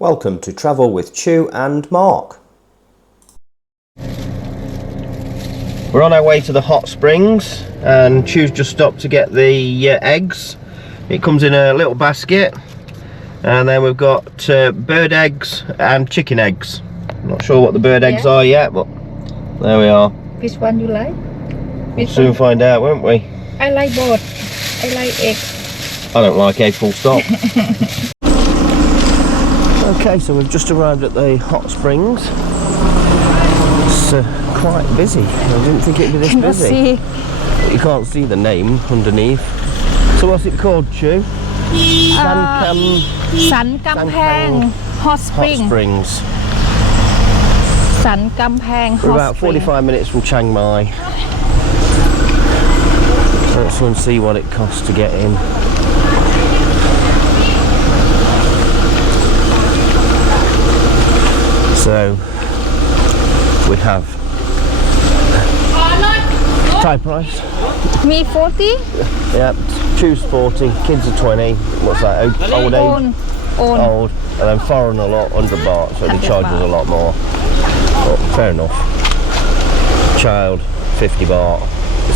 Welcome to Travel with Chu and Mark. We're on our way to the hot springs and Chu's just stopped to get the eggs. It comes in a little basket and then we've got bird eggs and chicken eggs. I'm not sure what the bird eggs are yet, but there we are. Which one you like? We'll soon find out, won't we? I like both. I like eggs. I don't like egg, full stop. Okay, so we've just arrived at the hot springs. It's quite busy. I didn't think it'd be this busy. You can't see the name underneath. So what's it called, Chu? San Kamphaeng Hot Springs. San Kamphaeng Hot Springs. We're about 45 minutes from Chiang Mai. So let's go and see what it costs to get in. So we have Thai price. Me 40? Yep, Chu's 40, kids are 20. What's that? Old age? Old. And then foreign a lot, 100 baht, so they charge us a lot more. But fair enough. Child 50 baht,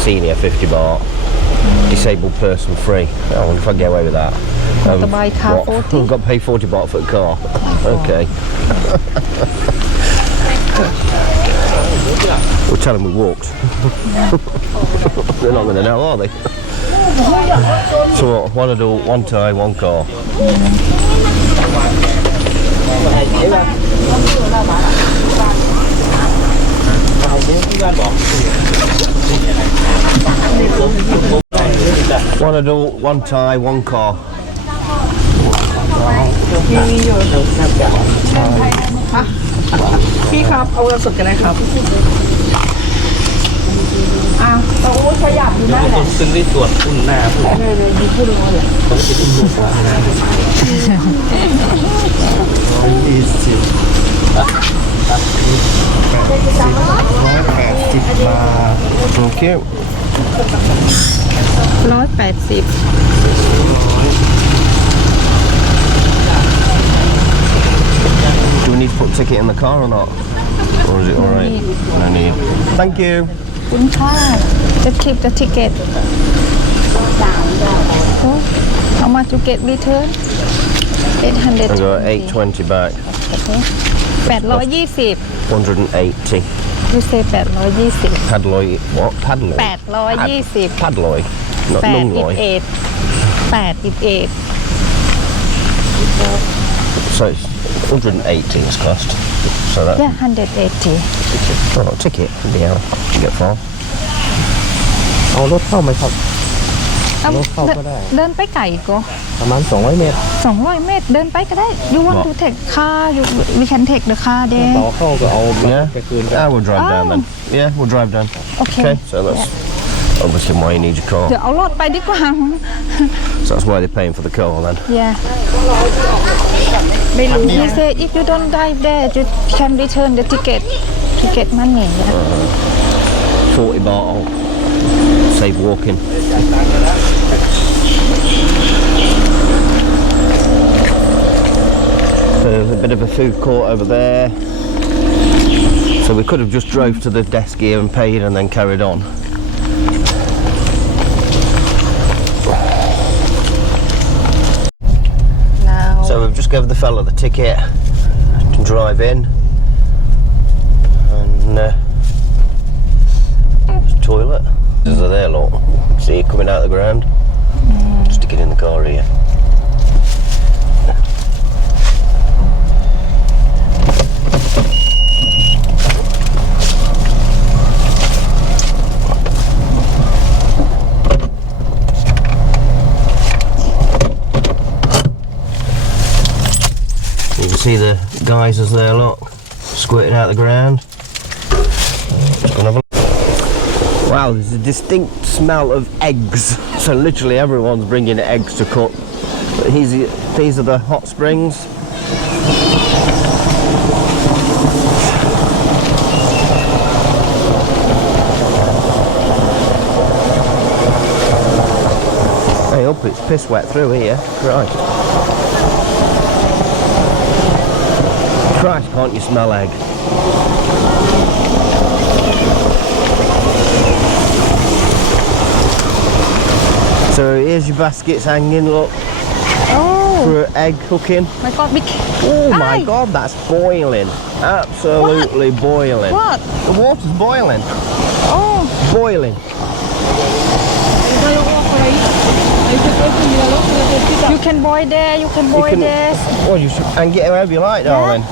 senior 50 baht, disabled person free. I wonder if I can get away with that. To buy car 40? We've got to pay 40 baht for a car. Okay. We'll tell them we walked. They're not going to know, are they? So what? One adult, one Thai, one car. One adult, one Thai, one car. พี่ครับเอาเงินสดกันเลยครับเราขยับดูได้เหรอซึ่งได้ตรวจอุ่นหน้าเลยดีพูดเลยว่าต้องคิดอุ่นหัวหน้า180 บาท Thank you. 180 Do we need to put a ticket in the car or not? Or is it alright? No need. Thank you. คุณค่า Just keep the ticket. How much you get return? 800. I got 820 back. 820. 180. You say 820. Padloy. What? Padloy? 820. Padloy. Not nunloy. 8 So it's 180 it's cost. So that. Yeah, 180. Oh, ticket. Yeah, get far. เอารถเข้าไหมครับรถเข้าก็ได้ เดินไปไกลก็ ประมาณ200 เมตร 200 เมตรเดินไปก็ได้ You want to take car we can take the car there ต่อเข้าก็เอาไปคืนกัน We'll drive down then. Yeah, we'll drive down. Okay. So that's obviously why you need your car. เดี๋ยวเอารถไปดีกว่า So that's why they're paying for the car then. Yeah. ไม่รู้ He say if you don't drive there you can return the ticket money. 40 baht. I'll save walking. So there's a bit of a food court over there. So we could have just drove to the desk here and paid and then carried on. Now. So we've just given the fella the ticket to drive in. And toilet. There's a there, look. See it coming out of the ground? Stick it in the car here. You can see the geysers there, look. Squirting out the ground. Just gonna have a look. Wow, there's a distinct smell of eggs. So literally everyone's bringing eggs to cook. But these are the hot springs. Hey up, it's piss wet through here. Christ. nice, can't you smell egg? So here's your baskets hanging, look, Oh, for egg cooking. my God, big. Oh my Aye. God, that's boiling. Absolutely boiling. What? The water's boiling. Oh, Boiling. you can boil there, you can boil there. Oh, you should, and get wherever you like, darling.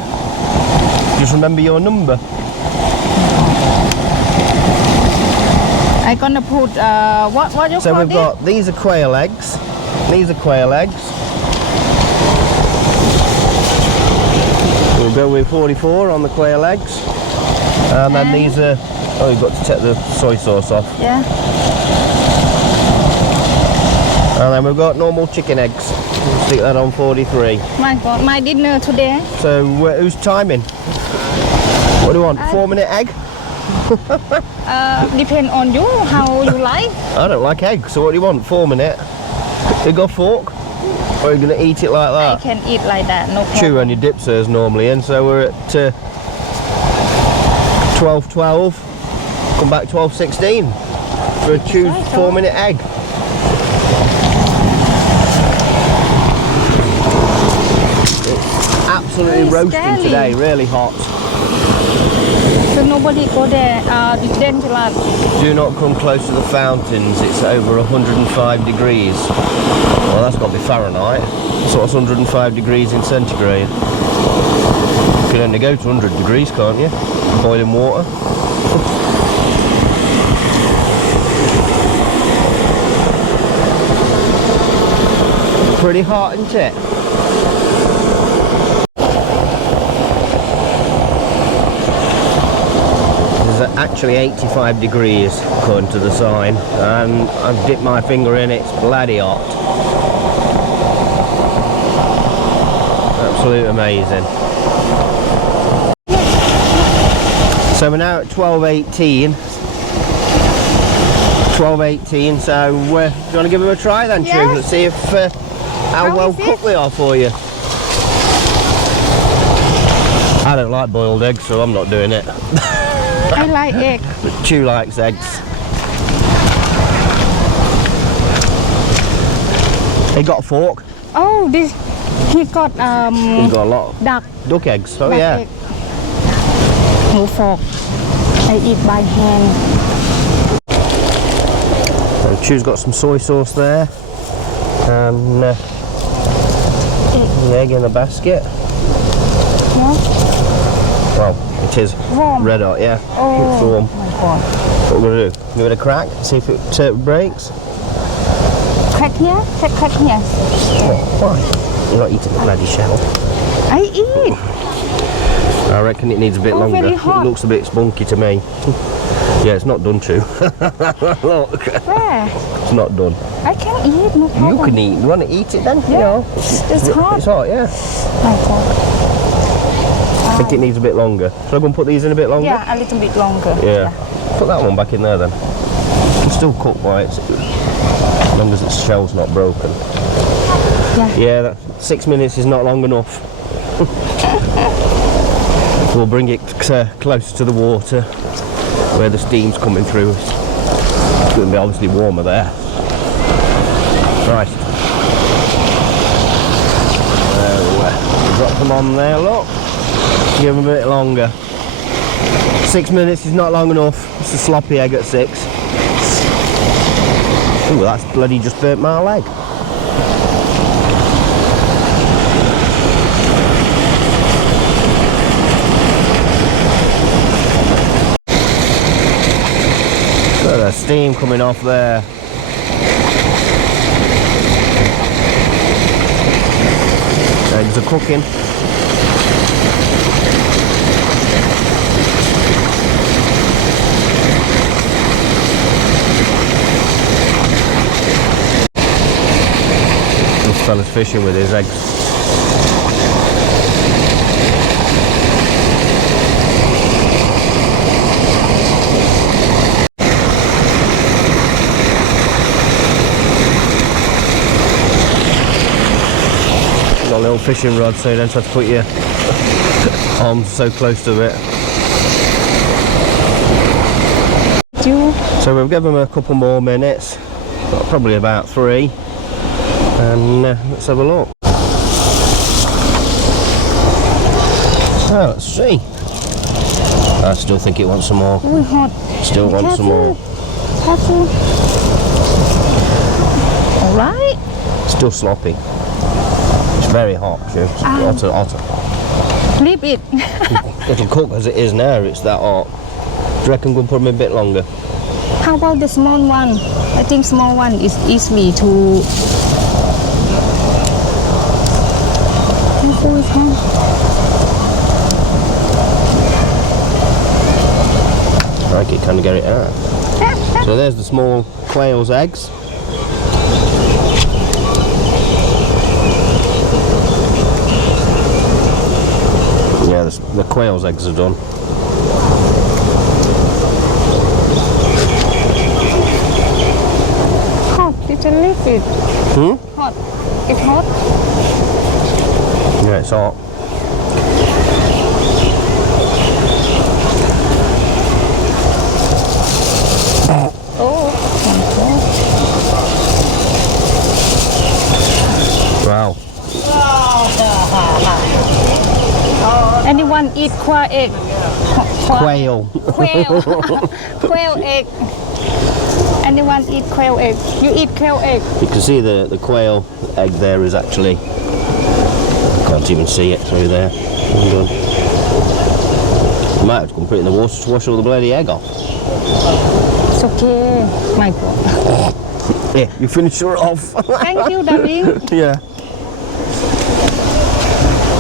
Just remember your number. I'm gonna put, what you So call we've it? got, these are quail eggs. These are quail eggs. We'll go with 44 on the quail eggs. And then these are, oh, you've got to take the soy sauce off. Yeah. And then we've got normal chicken eggs. Stick that on 43. My God, my dinner today. So who's timing? What do you want? 4-minute egg? Depend on you, how you like. I don't like eggs, so what do you want? 4-minute? You got a fork? Or are you going to eat it like I that? can eat like that, no problem. Chew and your dips hers normally in, so we're at 12:12. Come back 12:16 for a Chew's 4-minute egg. It's absolutely Very roasting scary. today, really hot. So nobody go there, Disneyland. Do not come close to the fountains, it's over 105 degrees. Well, that's got to be Fahrenheit, so it's 105 degrees in centigrade. You can only go to 100 degrees, can't you? Boiling water. Pretty hot, isn't it? It's actually 85 degrees according to the sign, and I've dipped my finger in, it's bloody hot. Absolutely amazing. So we're now at 12:18. 12:18, so do you want to give them a try then, Chu? Yes. Let's see if how well is it? cooked they are for you. I don't like boiled eggs, so I'm not doing it. I like egg. But Chu likes eggs. He got a fork. Oh, this, he got, He's got a lot of duck eggs. Oh duck yeah. egg. No fork. I eat by hand. And Chu's got some soy sauce there. And an egg in the basket. Yeah. Well, it is Warm. red hot, yeah. Oh, It's warm. my God. What we're going to do? Give it a crack, see if it breaks. Crack here? Crack here. Why? You're not eating the bloody shell. I eat. I reckon it needs a bit longer. very It hot. looks a bit spunky to me. Yeah, it's not done, Chu. Look, Where? it's not done. I can eat, no problem. You can eat. You want to eat it then? Yeah. You know, It's hot. It's hot, yeah. My God. I think it needs a bit longer. Shall I go and put these in a bit longer? Yeah, a little bit longer. Yeah. Put that one back in there then. It's still cooked by it, as long as its shell's not broken. Yeah. Yeah, 6 minutes is not long enough. We'll bring it close to the water where the steam's coming through. It's going to be obviously warmer there. Right. So, drop them on there, look. Give them a bit longer. 6 minutes is not long enough. It's a sloppy egg at 6. Ooh, that's bloody just burnt my leg. Look at the steam coming off there. Eggs are cooking. This fella's fishing with his eggs. Got a little fishing rod, so you don't have to put your I'm so close to it. So we'll give them a couple more minutes, probably about 3, and let's have a look. Oh, let's see. I still think it wants some more. Ooh, hot. Still wants some more. Careful. All right. Still sloppy. It's very hot, Chu. Hotter. Leave it. It'll cook as it is now. It's that hot. Do you reckon we'll put them a bit longer? How about the small one? I think small one is easily to. Careful with him. I can kind of get it out. So there's the small quail's eggs. Yeah, the quail's eggs are done. Hot. It's a little bit. Hot. It's hot. Yeah, it's hot. Wow. Anyone eat quail egg? Quail. Quail. Quail egg. Anyone eat quail egg? You eat quail egg? You can see the quail egg there is actually, can't even see it through there. You might have to come put it in the water to wash all the bloody egg off. It's okay. My God. Yeah, you finish her off. Thank you, darling. Yeah.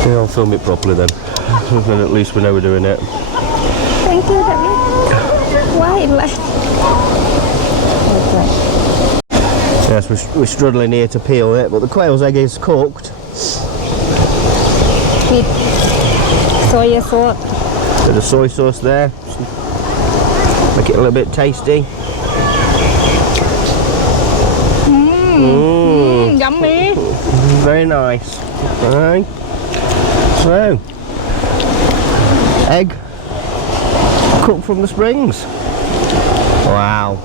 Yeah, I'll film it properly then. Then at least we know we're doing it. Thank you, darling. Why? Like. Okay. Yes, we're struggling here to peel it, but the quail's egg is cooked. With soy sauce. Bit of soy sauce there. Make it a little bit tasty. Yummy. Very nice. Alright. So, egg cooked from the springs. Wow.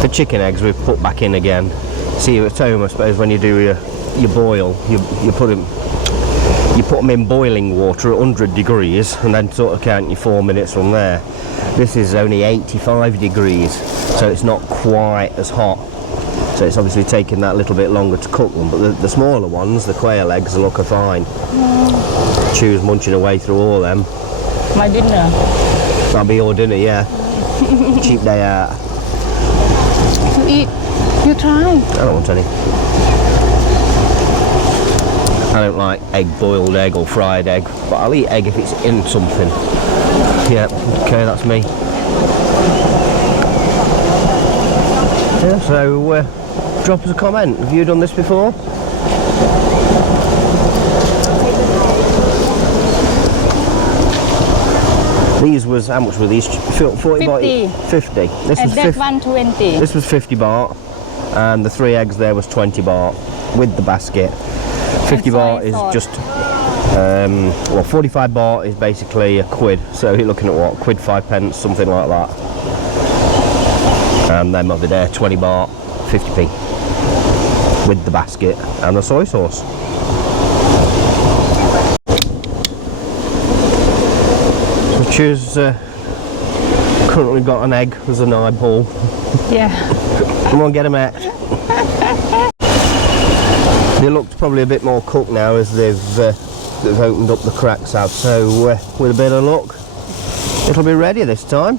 The chicken eggs we've put back in again. See, at home I suppose when you do your boil, you put them in boiling water at 100 degrees and then sort of count your 4 minutes from there. This is only 85 degrees, so it's not quite as hot. So it's obviously taking that little bit longer to cook them, but the smaller ones, the quail eggs, look fine. Chu's munching away through all them. My dinner. That'll be your dinner, yeah. Cheap day out. You eat. You try. I don't want any. I don't like boiled egg or fried egg, but I'll eat egg if it's in something. Yeah, okay, that's me. Yeah, so drop us a comment. Have you done this before? These was, how much were these? 40 50. 50. This And was that 120. This was 50 baht, and the 3 eggs there was 20 baht with the basket. 50 baht is just, well, 45 baht is basically a quid, so you're looking at what, quid 5 pence, something like that. And them over there, 20 baht, 50p, with the basket and the soy sauce. Which is currently got an egg as an eyeball. Yeah. Come on, get them out. They looked probably a bit more cooked now as they've opened up the cracks out. So with a bit of luck, it'll be ready this time.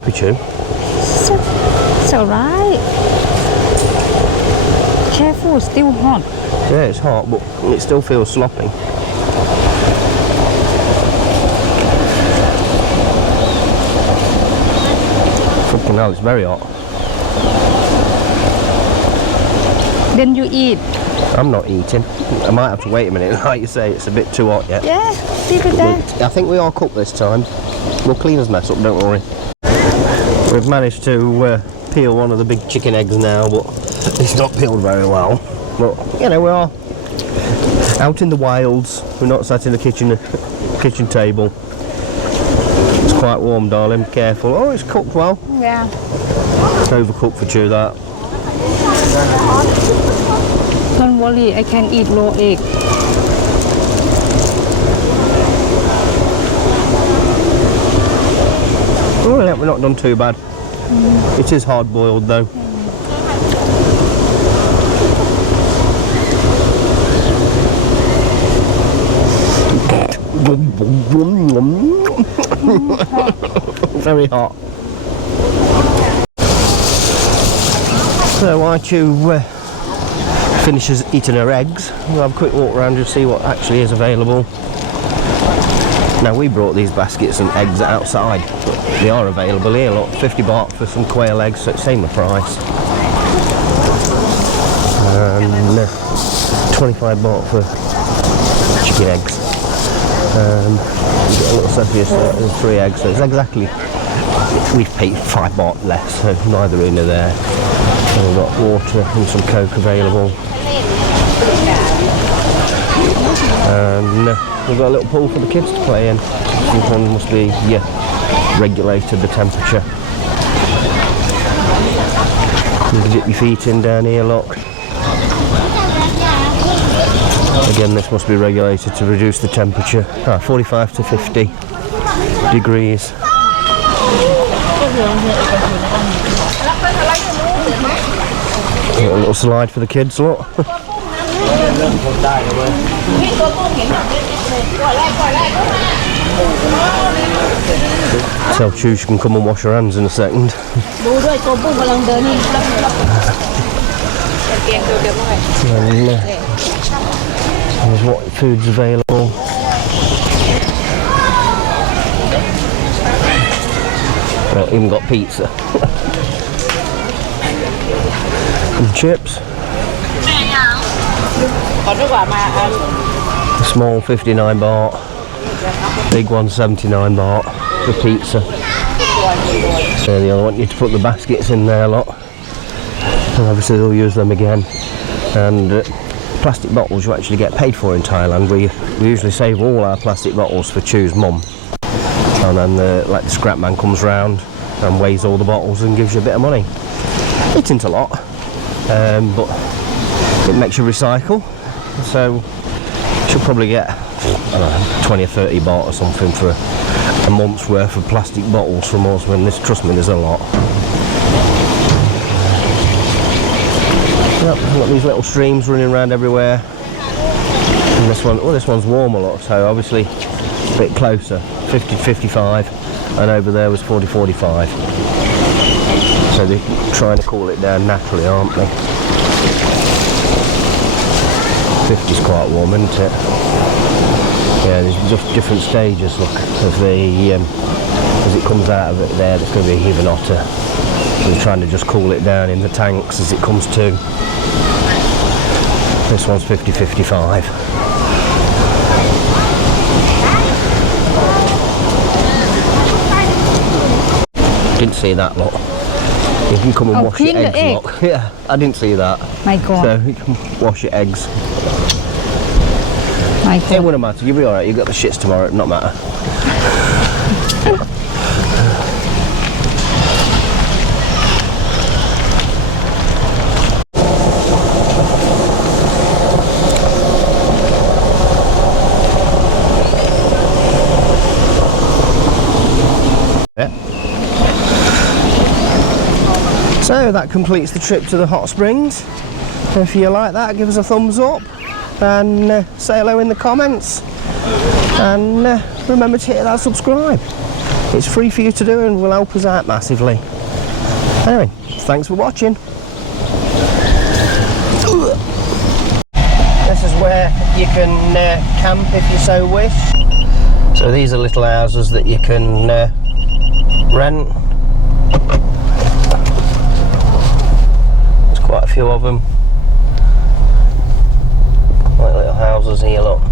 Pichu. It's alright. Careful, still hot. Yeah, it's hot, but it still feels sloppy. Fucking hell, it's very hot. Then you eat. I'm not eating. I might have to wait a minute. Like you say, it's a bit too hot yet. Yeah, leave it there. I think we are cooked this time. We'll clean this mess up, don't worry. We've managed to peel one of the big chicken eggs now, but it's not peeled very well. But you know, we are out in the wilds. We're not sat in the kitchen table. It's quite warm, darling. Be careful. Oh, it's cooked well. Yeah. It's overcooked for Chu, that. Don't worry, I can eat raw egg. Oh, yeah, we're not done too bad. It is hard boiled though. Very hot. So while Chu finishes eating her eggs, we'll have a quick walk around and see what actually is available. Now, we brought these baskets and eggs outside, but they are available here. Look, 50 baht for some quail eggs, so it's same the price. And 25 baht for chicken eggs. You get a little set here, so there's 3 eggs, so it's exactly, we've paid 5 baht less, so neither here nor there. And we've got water and some Coke available. And we've got a little pool for the kids to play in. This one must be, regulated the temperature. You can dip your feet in down here, look. Again, this must be regulated to reduce the temperature. 45 to 50 degrees. A little slide for the kids, look. Tell Chu she can come and wash her hands in a second. And there's what food's available. Well, even got pizza. And chips. The small 59 baht, big one 79 baht for pizza. And I want you to put the baskets in there, lot. And obviously they'll use them again. And plastic bottles you actually get paid for in Thailand. We usually save all our plastic bottles for Chu's mum. And then the scrap man comes round and weighs all the bottles and gives you a bit of money. It isn't a lot, but it makes you recycle. So she'll probably get, I don't know, 20 or 30 baht or something for a month's worth of plastic bottles from us. When this, trust me, there's a lot. Yep, got these little streams running around everywhere. And this one, this one's warm a lot, so obviously a bit closer, 50 to 55, and over there was 40 45. So they're trying to cool it down naturally, aren't they? 50's quite warm, isn't it? Yeah, there's just different stages, look, of the, as it comes out of it there, it's going to be even hotter. They're trying to just cool it down in the tanks as it comes to. This one's 50 55. Didn't see that lot. You can come and wash your eggs, look. Yeah, I didn't see that. My God. So you can wash your eggs. My God. It wouldn't matter, you'll be alright, you've got the shits tomorrow, not matter. So that completes the trip to the hot springs. If you like that, give us a thumbs up and say hello in the comments, and remember to hit that subscribe. It's free for you to do and will help us out massively. Anyway, thanks for watching. This is where you can camp if you so wish. So these are little houses that you can rent. Quite a few of them, like little houses here, look.